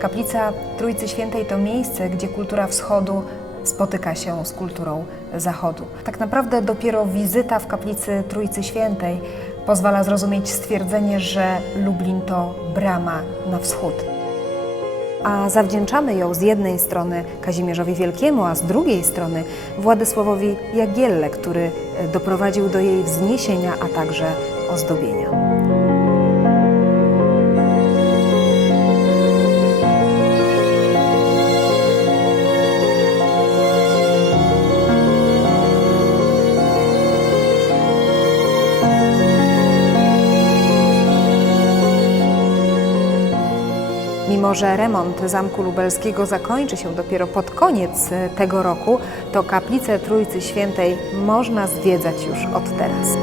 Kaplica Trójcy Świętej to miejsce, gdzie kultura wschodu spotyka się z kulturą zachodu. Tak naprawdę dopiero wizyta w kaplicy Trójcy Świętej pozwala zrozumieć stwierdzenie, że Lublin to brama na wschód. A zawdzięczamy ją z jednej strony Kazimierzowi Wielkiemu, a z drugiej strony Władysławowi Jagielle, który doprowadził do jej wzniesienia, a także ozdobienia. Mimo, że remont Zamku Lubelskiego zakończy się dopiero pod koniec e, tego roku, to kaplicę Trójcy Świętej można zwiedzać już od teraz.